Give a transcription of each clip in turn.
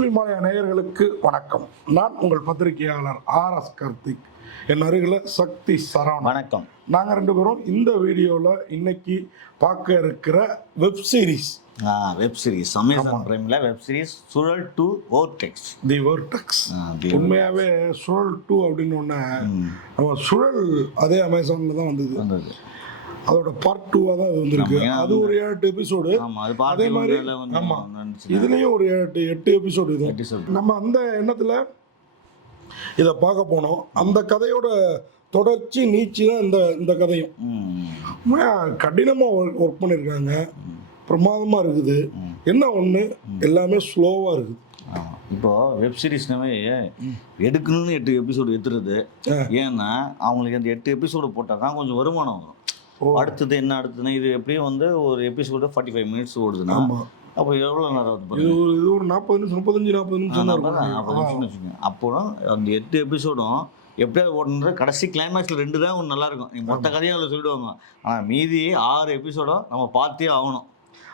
ஃபிலிமாலய நேயர்களுக்கு வணக்கம். நான் உங்கள் பத்திரிகையாளர் ஆர்.எஸ். கார்த்திக். என் அருகில் சக்தி சரவணன். வணக்கம். நாங்கள் ரெண்டு பேரும் இந்த வீடியோவில் இன்னைக்கு பார்க்க இருக்கிற வெப் சீரிஸ் அமேசான் பிரைம்ல வெப் சீரிஸ் சுழல் 2 வோர்டெக்ஸ். தி வோர்டெக்ஸ். உண்மையாகவே சுழல் 2 அப்படின்னு ஒன்று நம்ம சுழல் அதே அமேசானில் தான் வந்தது. அதோட பார்ட் 2 தான் அது வந்திருக்கு. அது ஒரு 8 எபிசோடு. அதே மாதிரி இதுலேயும் ஒரு 8 எபிசோடு. இது நம்ம அந்த எண்ணத்தில் இதை பார்க்க போனோம். அந்த கதையோட தொடர்ச்சி நீச்சி தான் இந்த கதையும். கடினமாக ஒர்க் பண்ணியிருக்காங்க. பிரமாதமாக இருக்குது. என்ன ஒன்று, எல்லாமே ஸ்லோவாக இருக்குது. இப்போ வெப் சீரிஸ்னாவே எடுக்கணும்னு 8 எபிசோடு எடுத்துருது. ஏன்னா அவங்களுக்கு அந்த 8 எபிசோடு போட்டால் தான் கொஞ்சம் வருமானம் வரும். அடுத்தது என்ன அடுத்ததுன்னா, இது எப்படியும் வந்து ஒரு எபிசோடு 45 மினிட்ஸ் ஓடுதுன்னா அப்போ எவ்வளோ நேரம் வருது? இது ஒரு 40 நிமிஷம் 40 நிமிஷம் வச்சுக்கோங்க. அப்போ அந்த 8 எபிசோடும் எப்படியாவது ஓடுறது. கடைசி கிளைமேக்ஸில் 2 தான் ஒன்று நல்லாயிருக்கும். மொத்த கதையும் அதில் சொல்லிடுவாங்க. ஆனால் மீதி 6 எபிசோடும் நம்ம பார்த்தே ஆகணும்.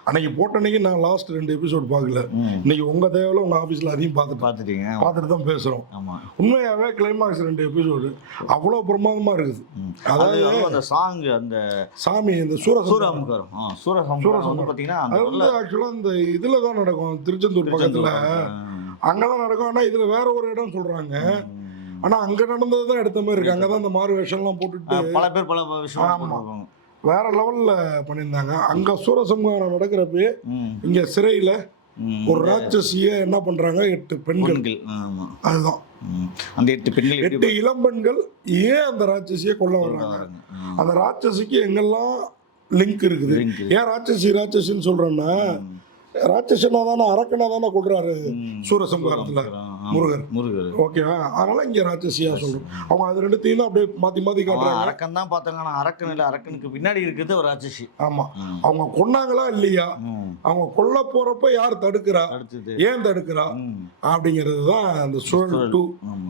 அன்னைக்கு போட்ட அன்னைக்கு நான் லாஸ்ட் 2 எபிசோடு பார்க்கல. இன்னைக்கு உங்கள் தேவையில் உங்கள் ஆஃபீஸில் அதையும் பார்த்துட்டு தான் பேசுகிறோம். ஆமாம், உண்மையாகவே கிளைமாக்ஸ் 2 எபிசோடு அவ்வளோ பிரமாதமாக இருக்குது. அதாவது அந்த சாங், அந்த சாமி, இந்த சூரசம்ஹாரம் பார்த்தீங்கன்னா அது வந்து ஆக்சுவலாக இந்த இதில் தான் நடக்கும், திருச்செந்தூர் பக்கத்தில் அங்கே தான் நடக்கும். ஆனால் இதில் வேற ஒரு இடம் சொல்கிறாங்க. ஆனால் அங்கே நடந்தது தான் எடுத்த மாதிரி இருக்கு. அங்கே தான் இந்த மாறு வேஷம்லாம் போட்டுட்டு பல பேர் பல விஷயம் வேற லெவல்ல பண்ணியிருந்தாங்க. அங்க சூரசம்ஹாரம் நடக்கிறப்ப இங்க சிறையில ஒரு ராட்சசிய என்ன பண்றாங்க, 8 பெண்கள். அதுதான் அந்த 8 பெண்கள், 8 இளம் பெண்கள் ஏன் அந்த ராட்சசிய கொல்ல வர்றாங்க, அந்த ராட்சசிக்கு எங்கெல்லாம் லிங்க் இருக்குது. ஏன் ராட்சசின்னு சொல்றேன்னா, ராட்சசனா தானே அரக்கனா தானே கொள்றாரு சூரசம்ஹாரத்துல முருகர். ஓகேவா? அதனால இங்க ராட்சசியா சொல்றோம். அவங்க அது ரெண்டுத்தையும் தான் அப்படியே மாத்தி காட்டுறாங்க. அரக்கன் தான் பார்த்தாங்க. ஆனால் அரக்கன் இல்லை, அரக்கனுக்கு பின்னாடி இருக்கிறது ஒரு ராட்சசி. ஆமா, அவங்க கொன்னாங்களா இல்லையா, அவங்க கொல்ல போறப்ப யார் தடுக்கிறா, ஏன் தடுக்கிறா அப்படிங்கிறது தான் அந்த சுழல் 2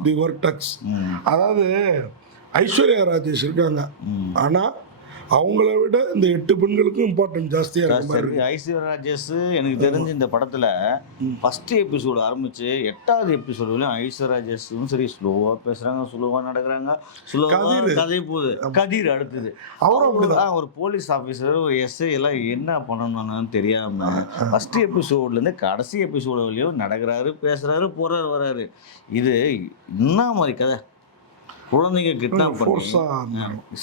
தி வோர்டெக்ஸ். அதாவது ஐஸ்வர்யா ராஜேஷ் இருக்காங்க. ஆனா அவங்கள விட இந்த 8 பெண்களுக்கும் இம்பார்ட்டன்ட் ஜாஸ்தியாக இருக்கு. ஐஸ்வர்யா ராஜேஷ் எனக்கு தெரிஞ்சு இந்த படத்தில் ஃபர்ஸ்ட் எபிசோடு ஆரம்பிச்சு 8வது எபிசோடுலையும் ஐஸ்வர்யா ராஜேஷும் சரி ஸ்லோவாக பேசுகிறாங்க, ஸ்லோவாக நடக்கிறாங்க, ஸ்லோவாக கதை போகுது. கதிர் அடுத்தது அவரும் அப்படிதான். ஒரு போலீஸ் ஆஃபீஸர், ஒரு எஸ்ஐ எல்லாம் என்ன பண்ணணும்னு தெரியாமல் ஃபர்ஸ்ட் எபிசோட்லேருந்து கடைசி எபிசோடு வரையும் நடக்கிறாரு, பேசுகிறாரு, போகிறாரு, வர்றாரு. இது என்ன மாதிரி கதை? குழந்தைங்க கிட்ட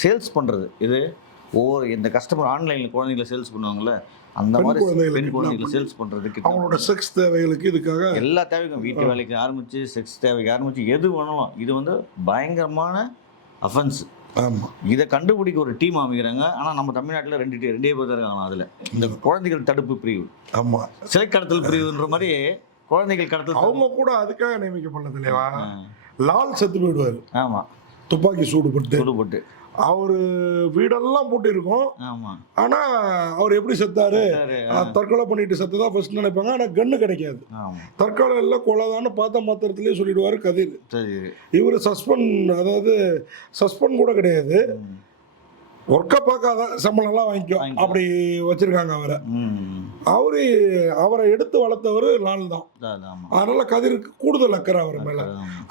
சேல்ஸ் பண்ணுறது. இது இந்த கஸ்டமர் ஆன்லைனில் குழந்தைங்களை சேல்ஸ் பண்ணுவாங்கல்ல, அந்த மாதிரி பெண் குழந்தைகளை சேல்ஸ் பண்ணுறதுக்கு, அவங்களோட செக்ஸ் தேவைகளுக்கு, இதுக்காக எல்லா தேவைக்கும், வீட்டு வேலைக்கு ஆரம்பித்து செக்ஸ் தேவைக்கு ஆரம்பித்து எது வேணாலும் இது வந்து பயங்கரமான அஃபென்ஸ். ஆமாம், இதை கண்டுபிடிக்க ஒரு டீம் அமைக்கிறாங்க. ஆனால் நம்ம தமிழ்நாட்டில் 2 பேர் தான் இருக்காங்க. அதில் இந்த குழந்தைகள் தடுப்பு பிரிவு, ஆமாம், சிலை கடத்தல் பிரிவுன்ற மாதிரி குழந்தைகள் கடத்தல், அவங்க கூட அதுக்காக நியமிக்கப்பட்டது இல்லையா? லால் செத்து போயிடுவார். ஆமாம், துப்பாக்கி சூடுபட்டு அவரு வீடெல்லாம் போட்டு இருக்கும். ஆனா அவர் எப்படி செத்தாரு, தற்கொலை பண்ணிட்டு செத்ததா ஃபர்ஸ்ட் நினைப்பாங்க. ஆனா கன்னு கிடைக்காது. தற்கொலை இல்ல, கொலைதான்னு பார்த்த மாத்திரத்திலேயே சொல்லிடுவாரு கதிர். இவரு சஸ்பெண்ட் கூட கிடையாது, ஒர்க்கை பார்க்காத சம்பளம்லாம் வாங்கிக்கும் அப்படி வச்சிருக்காங்க அவரை. அவரை எடுத்து வளர்த்தவர் லால் தான். அதனால கதிருக்கு கூடுதல் அக்கறை அவர் மேல.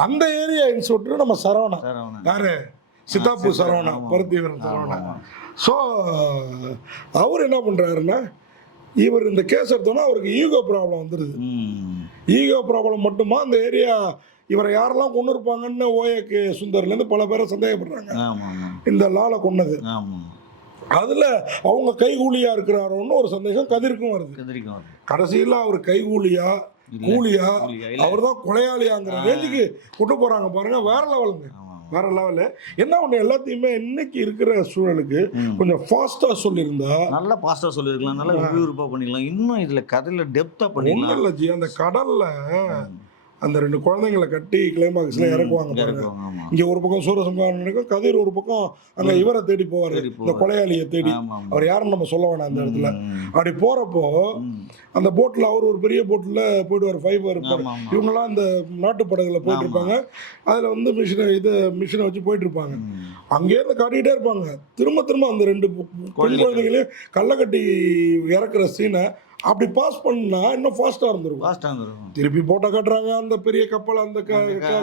அந்த ஏரியா இன்ஸ்பெக்டர் நம்ம சரவணா, யாரு, சித்தாப்பு சரவணா, பருத்திவீரன் சரவணா. ஸோ அவர் என்ன பண்றாருன்னா, இவர் இந்த கேஸ் எடுத்தோன்னா அவருக்கு ஈகோ ப்ராப்ளம் வந்துடுது. ஈகோ ப்ராப்ளம் மட்டுமா, அந்த ஏரியா இவரை யாரெல்லாம் கொண்டு இருப்பாங்கன்னு ஓஏகே சுந்தர்லேருந்து பல பேரை சந்தேகப்படுறாங்க. இந்த லாலை கொன்னது அதுல அவங்க கைகூலியா இருக்கிறாரோன்னு ஒரு சந்தேகம் கதிர்க்கும் வருது. கடைசியில் அவர் கைகூலியா கூலியா, அவர் தான் கொலையாளியாங்கிற ரேஞ்சுக்கு கொண்டு போறாங்க பாருங்க. வேற லெவலுங்க, வேற லெவலு. என்ன ஒண்ணு, எல்லாத்தையுமே இன்னைக்கு இருக்கிற சூழலுக்கு கொஞ்சம் ஃபாஸ்டா சொல்லியிருந்தா, நல்லா ஃபாஸ்டா சொல்லியிருக்கலாம், நல்லா விறுவிறுப்பா பண்ணிக்கலாம். இன்னும் இதுல கதையில டெப்தா பண்ணிக்கலாம். ஒன்றும் இல்லை ஜி, அந்த கடல்ல அந்த 2 குழந்தைங்களை கட்டி கிளைமாக்ஸ்ல இறக்குவாங்க பாருங்க. இங்க ஒரு பக்கம் சூரசம்ஹாரம் நடக்கும், கதிர் ஒரு பக்கம் அங்க இவரை தேடி போவாரு, இந்த கொலையாளியை தேடி. அவர் யாருன்னு நம்ம சொல்ல வேணாம் அந்த இடத்துல. அப்படி போறப்போ அந்த போட்ல அவர் ஒரு பெரிய போட்ல போயிடுவார், ஃபைபர் இருப்பாரு. இவங்கெல்லாம் இந்த நாட்டு படகுல போயிட்டு இருப்பாங்க. அதுல வந்து மிஷினை வச்சு போயிட்டு இருப்பாங்க. அங்கேருந்து காட்டிக்கிட்டே இருப்பாங்க. திரும்ப அந்த 2 பெண் குழந்தைங்களையும் கள்ள கட்டி இறக்குற சீனை அப்படி பாஸ் பண்ணா இன்னும் ஃபாஸ்டா இருந்திருக்கும். ஃபாஸ்டா இருந்திருக்கும். திருப்பி போட்டோ காட்டுறாங்க, அந்த பெரிய கப்பல், அந்த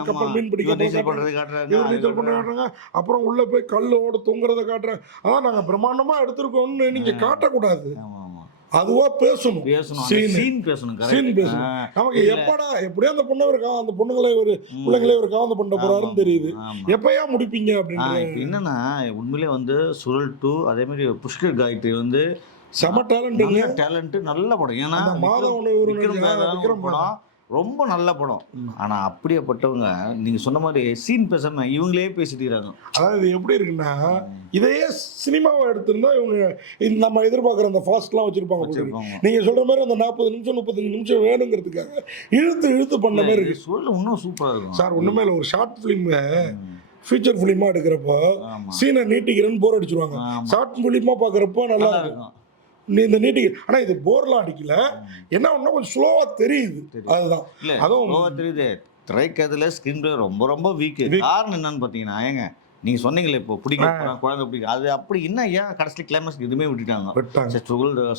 கப்பல் மீன் பிடிக்க நீச்சல் பண்றது காட்டுறாங்க, இவர் நீச்சல் பண்ண காட்டுறாங்க, அப்புறம் உள்ள போய் கல்லோட தொங்குறத காட்டுறாங்க. அதான் நாங்க பிரம்மாண்டமா எடுத்திருக்கோம்னு நீங்க காட்டக்கூடாது, அதுவா பேசணும். சீன் பேசணும். நமக்கு எப்படியா அந்த பொண்ணை அந்த பொண்ணுங்களை ஒரு பிள்ளைங்களே ஒரு காவந்த பண்ண போறாருன்னு தெரியுது, எப்பயா முடிப்பீங்க அப்படின்னு. என்னன்னா உண்மையிலே வந்து சுரல் 2 அதே மாதிரி புஷ்கர் காயத்ரி வந்து செம டேலண்ட், நல்ல படம். ஏன்னா விக்ரம் படம் ரொம்ப நல்ல படம். ஆனா அப்படியேப்பட்டவங்க நீங்க சொன்ன மாதிரி சீன் பேசாம இவங்களே பேசிட்டுறாங்க. அதாவது இது எப்படி இருக்குன்னா, இதையே சினிமாவை எடுத்திருந்தா இவங்க நம்ம எதிர்பார்க்குற அந்த ஃபாஸ்ட்லாம் வச்சிருப்பாங்க. நீங்க சொல்ற மாதிரி அந்த 40 நிமிஷம் 35 நிமிஷம் வேணுங்கிறதுக்காக இழுத்து பண்ண மாதிரி இருக்கு. சொல்ல இன்னும் சூப்பரா இருக்கும் சார். ஒண்ணுமே இல்லை, ஒரு ஷார்ட் ஃபிலிம் ஃபீச்சர் ஃபிலிமா எடுக்கிறப்போ சீனை நீட்டிக்கிறேன்னு போர் அடிச்சிருவாங்க. ஷார்ட் ஃபிலிமா பார்க்குறப்போ நல்லா இருக்கும். நீ இந்த நீட்டிக்கு, ஆனா இது போர்லாம் அடிக்கல, என்ன ஒண்ணா கொஞ்சம் ஸ்லோவா தெரியுது. அதுதான் அதுவும் தெரியுது. திரைக்கதையில ஸ்கிரீன் பிளே ரொம்ப ரொம்ப வீக். காரணம் என்னன்னு பாத்தீங்கன்னா, ஏங்க நீங்க சொன்னீங்களே இப்போ பிடிக்கும் குழந்தை பிடிக்கும், அது அப்படி என்ன ஏன் கடைசி கிளைமேக்ஸ் எதுவுமே விட்டுட்டாங்க.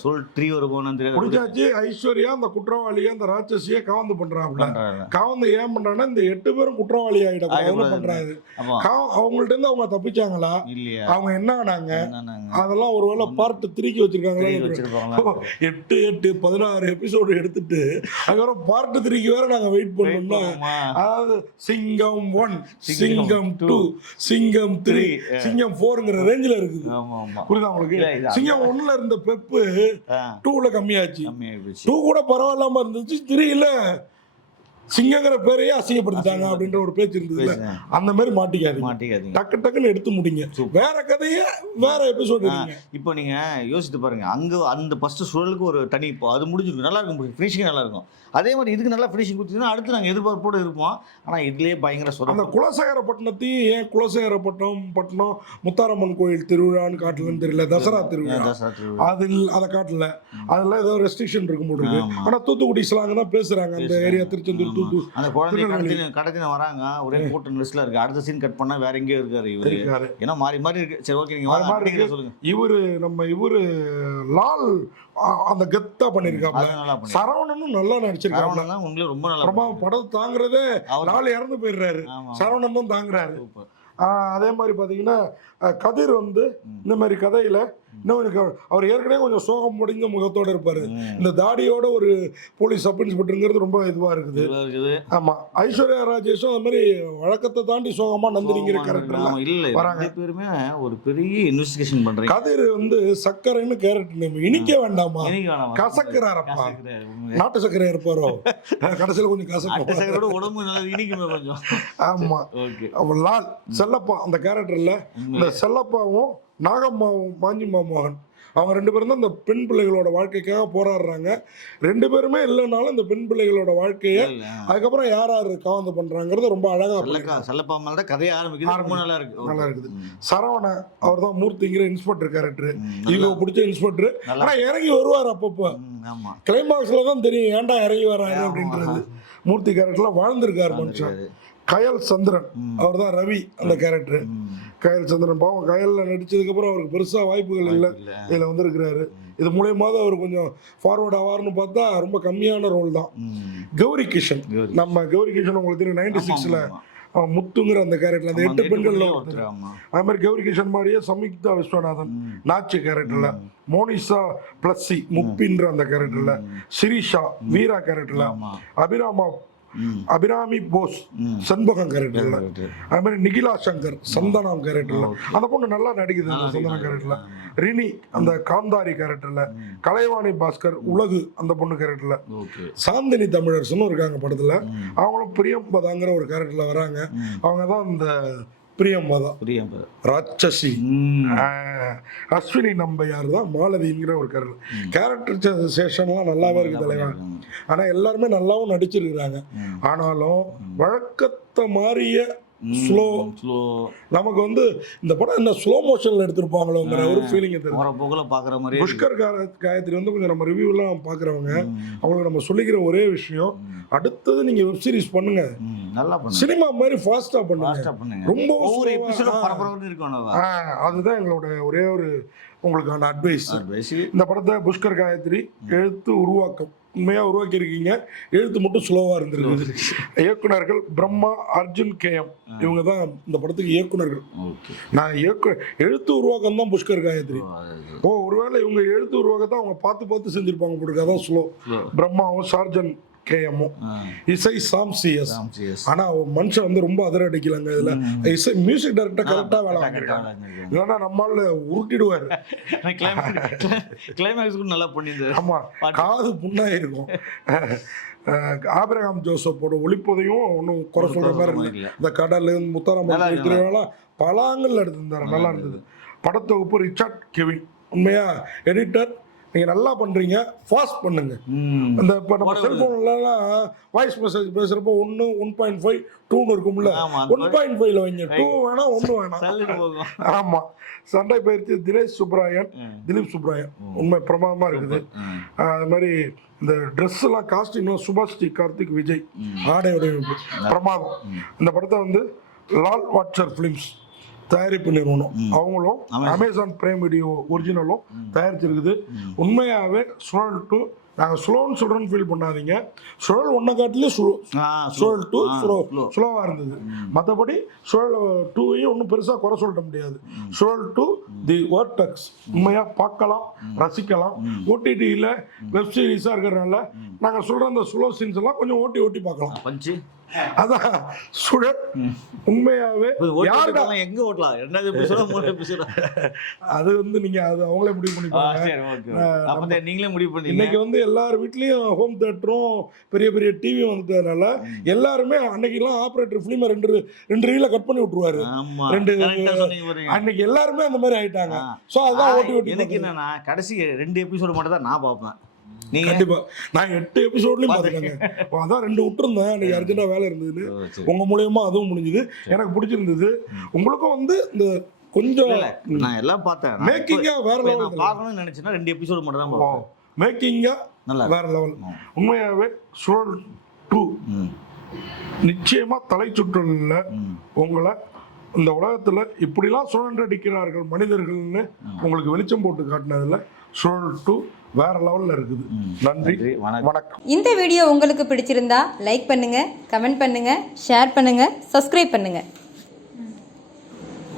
சொல் 3 வருவோம் முடிஞ்சாச்சு. ஐஸ்வர்யா அந்த குற்றவாளியை அந்த ராட்சசியை காவந்து பண்றாங்க. காவந்து ஏன் பண்றாங்கன்னா இந்த 8 பேரும் குற்றவாளி ஆயிடும் பண்றாரு. அவங்கள்ட்ட இருந்து அவங்க தப்பிச்சாங்களா இல்லையா, அவங்க என்ன ஆனாங்க, அதெல்லாம் ஒருவேளை பார்ட் 3க்கு வச்சிருக்காங்களா. 8 16 எபிசோடு எடுத்துட்டு அதுக்கப்புறம் பார்ட் 3க்கு வேற நாங்க வெயிட் பண்ணோம்னா, அதாவது சிங்கம் 1 சிங்கம் 2 சிங்கம் 3 சிங்கம் 4ங்கிற ரேஞ்சில இருக்குது. புரியுதா உங்களுக்கு? சிங்கம் 1ல இருந்த பெப்பு 2ல கம்மியாச்சு. 2 கூட பரவாயில்லாம இருந்துச்சு, 3ல சிங்கங்கிற பேரையே அசிங்கப்படுத்திட்டாங்க அப்படின்ற ஒரு பேச்சு இருந்தது. அந்த மாதிரி மாட்டிக்காது, டக்கு டக்குன்னு எடுத்து முடிங்க, வேற கதையை வேற எபிசோட். இப்போ நீங்க யோசித்து பாருங்க, அங்க அந்த ஃபர்ஸ்ட் சுழலுக்கு ஒரு தனி, இப்போ அது முடிஞ்சிருக்கு, நல்லா இருக்கும், ஃபினிஷிங் நல்லா இருக்கும். அதே மாதிரி இதுக்கு நல்லா ஃபினிஷிங் கொடுத்தீங்கன்னா அடுத்து நாங்கள் எதிர்பார்ப்போடு இருப்போம். ஆனால் இதுலேயே பயங்கர சொல்ல அந்த குலசேகரப்பட்டினத்தையும் ஏன் குலசேகரப்பட்டினம் முத்தாரம்மன் கோயில் திருவிழான்னு காட்டலன்னு தெரியல, தசரா திருவிழா அதை காட்டல. அதெல்லாம் ஏதோ ரெஸ்ட்ரிக்ஷன் இருக்கும் போது இருக்கு. ஆனால் தூத்துக்குடி ஸ்லாங் தான் பேசுறாங்க அந்த ஏரியா, திருச்செந்தூர் தூத்துக்குடி. அந்த குழந்தை கடத்தின வராங்க, ஒரே கூட்டம் லிஸ்ட்ல இருக்கு. அடுத்த சீன் கட் பண்ணா வேற எங்கேயோ இருக்காரு இவரு, ஏன்னா மாறி மாறி இருக்கு. சரி ஓகே, நீங்க சொல்லுங்க. இவரு லால் அந்த கெத்தா பண்ணிருக்காங்க. சரவணனும் நல்லா நடிச்சிருக்காங்க. ரொம்ப படம் தாங்குறதே லால் இறந்து போயிடுறாரு, சரவணன் தான் தாங்குறாரு. அதே மாதிரி பாத்தீங்கன்னா கதிர் வந்து இந்த மாதிரி கதையில இன்னும் அவர் ஏற்கனவே கொஞ்சம் சோகம் முடிஞ்ச முகத்தோட இருப்பாரு. இந்த தாடியோட ஒரு போலீஸ் சப் இன்ஸ்பெக்டருங்கிறது ரொம்ப இதுவா இருக்குது. ஆமா, ஐஸ்வர்யா ராஜேஷும் அந்த மாதிரி வழக்கத்தை தாண்டி சோகமா நந்தினிங்கிற கேரக்டர் வராங்க. ஒரு பெரிய இன்வெஸ்டிகேஷன் பண்றாங்க. கதிர் வந்து சக்கரைன்னு கேரக்டர் நேம் இனிக்க வேண்டாமா, கசக்கிறாரப்பா, நாட்டு சக்கரை இருப்பாரோ, கடைசியில கொஞ்சம் கசக்கரோட உடம்பு இனிக்குமே கொஞ்சம். ஆமா, லால் செல்லப்பா அந்த கேரக்டர்ல, இந்த செல்லப்பாவும் நாகம்மாவும் மாஞ்சிமா மோகன் அவங்க 2 பேரும் தான் இந்த பெண் பிள்ளைகளோட வாழ்க்கைக்காக போராடுறாங்க. 2 பேருமே இல்லைனாலும் இந்த பெண் பிள்ளைகளோட வாழ்க்கையை அதுக்கப்புறம் யார் காவந்து பண்றாங்கிறது ரொம்ப அழகா நல்லா இருக்குது. சரவண அவர் தான் மூர்த்திங்கிற இன்ஸ்பெக்டர் கேரக்டர், இவங்க பிடிச்ச இன்ஸ்பெக்டர். ஆனா இறங்கி வருவார் அப்பப்போ, கிளைமாக்ஸ்ல தான் தெரியும் ஏன்டா இறங்கி வர்றாரு அப்படின்றது. மூர்த்தி கேரக்டர்ல வாழ்ந்திருக்காரு மனுஷன். கயல் சந்திரன் அவர் தான் ரவி அந்த கேரக்டர். கயல் சந்திரன் பாவம், கயல்ல நடிச்சதுக்கு அப்புறம் அவருக்கு பெருசா வாய்ப்புகள் இல்லை, இதுல வந்திருக்கிறாரு. இது மூலயமா அவர் கொஞ்சம் ஃபார்வர்ட் ஆவார்னு பார்த்தா ரொம்ப கம்மியான ரோல் தான். கௌரி கிஷன், நம்ம கௌரி கிஷன் உங்களுக்கு தெரியும் 96ல முத்துங்கிற அந்த கேரக்டர், அந்த 8 பெண்கள்ல ஒருத்தர். அது மாதிரி கௌரி கிஷன் மாதிரியே சம்யுக்தா விஸ்வநாதன் நாச்சு கேரக்டர்ல, மோனிஷா பிளஸ்ஸி முப்பின்ற அந்த கேரக்டர்ல, சிரிஷா வீரா கேரக்டர்ல, அபிராமி போஸ் சண்முகம் கேரக்டர்ல, அது மாதிரி நிகிலா சங்கர் சந்தனம் கேரக்டர்ல, அந்த பொண்ணு நல்லா நடிக்குது அந்த சந்தனம் கேரக்டர்ல. ரினி அந்த காந்தாரி கேரக்டர்ல, கலைவாணி பாஸ்கர் உலகு அந்த பொண்ணு கேரக்டர்ல, சாந்தினி தமிழரசனும் இருக்காங்க படத்துல. அவங்களும் பிரியம்பதாங்கிற ஒரு கேரக்டர்ல வராங்க. அவங்க தான் இந்த பிரியம்பதா ராட்சசி. அஸ்வினி நம்பையார் தான் மாலதிங்கிற ஒரு கேரக்டர் சேஷன்லாம் நல்லாவே இருக்கு தலைவா. ஆனா எல்லாருமே நல்லாவும் நடிச்சிருக்கிறாங்க. ஆனாலும் வழக்கத்தை மாறிய ஸ்லோ நமக்கு வந்து இந்த படம் என்ன ஸ்லோ மோஷன்ல எடுத்திருப்பாங்களோங்கிற ஒரு ஃபீலிங் தெரியும். புஷ்கர் காயத்ரி வந்து கொஞ்சம் நம்ம ரிவ்யூலாம் பாக்குறவங்க அவங்களுக்கு நம்ம சொல்லிக்கிற ஒரே விஷயம், அடுத்தது நீங்க வெப் சீரிஸ் பண்ணுங்க, நல்லா பண்ணுங்க. சினிமா மாதிரி ஃபாஸ்டா பண்ணுங்க. ஃபாஸ்டா பண்ணுங்க. ரொம்ப ஒவ்வொரு எபிசோடும் பரபரன்னு இருக்கணும். அதுதான் எங்களோட ஒரே ஒரு உங்களுக்கான அட்வைஸ். இந்த படத்தை புஷ்கர் காயத்ரி எழுத்து உருவாக்கம் உண்மையா உருவாக்கி இருக்கீங்க. எழுத்து மட்டும் ஸ்லோவா இருந்திருக்கு. இயக்குனர்கள் பிரம்மா, அர்ஜுன் KM இவங்க தான் இந்த படத்துக்கு இயக்குனர்கள். நான் எழுத்து உருவாக்கம் தான் புஷ்கர் காயத்ரி. ஒருவேளை இவங்க எழுத்து உருவாக்கத்தை அவங்க பார்த்து செஞ்சிருப்பாங்க போட்டுருக்கு. அதான் ஸ்லோ. பிரம்மாவும் சார்ஜன் KM இசை சாம்சிஎஸ். ஆனா மனுஷன் வந்து ரொம்ப அதிர அடிக்கலாங்க இதுல. இசை மியூசிக் டைரக்டர் கரெக்டா வேலை வாங்கிருக்காங்க. இல்லைன்னா நம்மளால உருட்டிடுவாரு. கிளைமேக்ஸ்க்கு நல்லா பண்ணிருந்தாரு. ஆமா, காது புண்ணாயிருக்கும். ஆபிரகாம் ஜோசப்போட ஒளிப்பதையும் ஒன்றும் குறை சொல்ற மாதிரி இல்லை. இந்த கடல் முத்தாரம் பல ஆங்கிள் எடுத்திருந்தாரு, நல்லா இருந்தது. படத்தொகுப்பு ரிச்சர்ட் கெவின். உண்மையா எடிட்டர் நீங்க நல்லா பண்றீங்க, ஃபாஸ்ட் பண்ணுங்க. அந்த இப்போ நம்ம செல்போன்லாம் வாய்ஸ் மெசேஜ் பேசுறப்போ 1, 1.5, 2 இருக்கும்ல. 1.5 வைங்க, 2 வேணாம் 1 வேணாம். ஆமா, சண்டை பயிற்சி திலீப் சுப்ராயன் உண்மை பிரமாதமா இருக்குது. அது மாதிரி இந்த ட்ரெஸ் எல்லாம் காஸ்டியூம்லாம் சுபாஷ் கார்த்திக் விஜய் ஆடை வடிவமைப்பு பிரமாதம். இந்த படத்தை வந்து லால் வாட்சர் ஃபிலிம்ஸ் தயாரிப்பு நிறுவனம், அவங்களும் அமேசான் பிரைம் வீடியோ ஒரிஜினலும் தயாரிச்சிருக்குது. உண்மையாகவே சுழல் 2 நாங்கள் ஸ்லோன்னு சொல்கிறோன்னு ஃபீல் பண்ணாதீங்க. சுழல் 1 காட்டிலே சுழல் 2 ஸ்லோவாக இருந்தது. மற்றபடி சுழல் 2ஐயும் ஒன்றும் பெருசாக குறை சொல்ல முடியாது. சுழல் 2 தி வர்டெக்ஸ் உண்மையாக பார்க்கலாம், ரசிக்கலாம். OTTயில் வெப் சீரிஸாக இருக்கிறதுனால நாங்கள் சொல்கிற அந்த ஸ்லோ சீன்ஸ் எல்லாம் கொஞ்சம் ஓட்டி பார்க்கலாம். அதான் சுழல் உண்மையாவே எங்க ஓட்டலாம். அது வந்து நீங்க அது அவங்களே முடிவு பண்ணிப்பாங்க. நீங்களே முடிவு பண்ணி இன்னைக்கு வந்து எல்லார் வீட்லயும் ஹோம் தியேட்டரும் பெரிய பெரிய டிவியும் வந்துட்டதுனால எல்லாருமே அன்னைக்கெல்லாம் ஆப்ரேட்டர் பிலிமை ரெண்டு ரீல கட் பண்ணி விட்டுருவாரு. அன்னைக்கு எல்லாருமே அந்த மாதிரி ஆயிட்டாங்க. சோ அதான் ஓட்டி எனக்கு என்னன்னா கடைசி 2 எபிசோடு மட்டும் தான் நான் பார்ப்பேன். கண்டிப்பா நான் 8 எபிசோட்லயும் பாத்துக்கேங்க. அதான் 2 விட்டுருந்தேன், எனக்கு அர்ஜென்டா வேலை இருந்தது. உங்க மூலியமா அதுவும் முடிஞ்சது, எனக்கு பிடிச்சிருந்தது. உங்களுக்கும் வந்து இந்த கொஞ்சம் நான் எல்லாம் பார்த்தேன். மேக்கிங்கா வேற லெவல் பார்க்கணும்னு நினைச்சேன்னா 2 எபிசோடு மட்டும் தான் பார்ப்பேன். மேக்கிங்கா வேற லெவல். உண்மையாவே சுழல் 2 நிச்சயமா தலை சுற்றல்ல உங்களை இந்த உலகத்துல இப்படிலாம் சுழன்றடிக்கிறார்கள் மனிதர்கள்னு உங்களுக்கு வெளிச்சம் போட்டு காட்டினதுல சுழல் 2 வேற லெவல்ல இருக்குது. நன்றி, வணக்கம். இந்த வீடியோ உங்களுக்கு பிடிச்சிருந்தா லைக் பண்ணுங்க, கமெண்ட் பண்ணுங்க, ஷேர் பண்ணுங்க, சப்ஸ்கிரைப் பண்ணுங்க.